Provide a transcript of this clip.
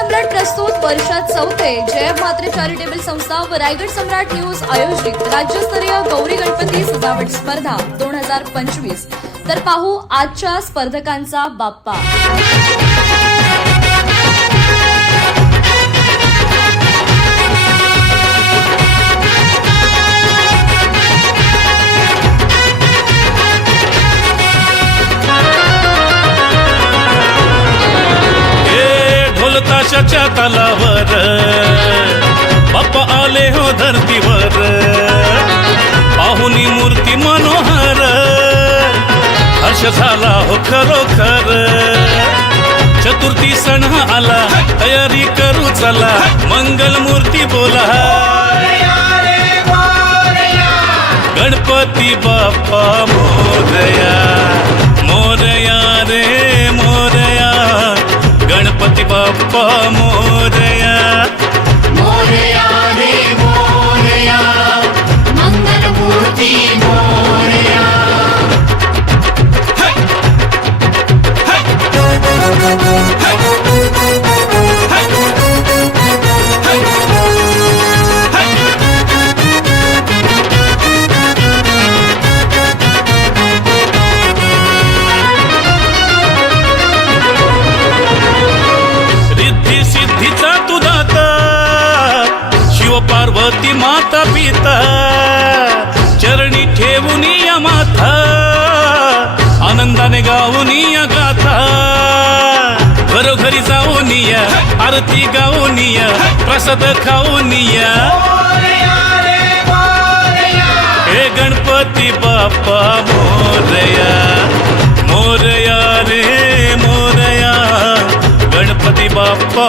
सम्राट प्रस्तुत वर्षात चौथे जय म्हात्रे चॅरिटेबल संस्था व रायगड सम्राट न्यूज आयोजित राज्यस्तरीय गौरी गणपती सजावट स्पर्धा 2025। तर पाहू आजच्या स्पर्धकांचा बाप्पा। ताशाच्या तालावर बाप्पा आले हो धरतीवर, पाहुनी मूर्ती मनोहर, हर्ष झाला हो खरोखर। चतुर्थी सण आला, तयारी करू चला, मंगल मूर्ती बोला, गणपती बाप्पा मोरया, मोरया रे मोरया, गणपती बाप्पा मोरया, मोरया रे मोरया, मंगल मूर्ती मोरया। सिद्धीचा तू दाता, शिव पार्वती माता पिता, चरणी ठेवून या माथा, आनंदाने गाऊन या गाथा, घरोघरी जाऊन या, आरती गाऊन या, प्रसाद खाऊन या, हे गणपती बाप्पा मोरया, मोरया रे मोरया, गणपती बाप्पा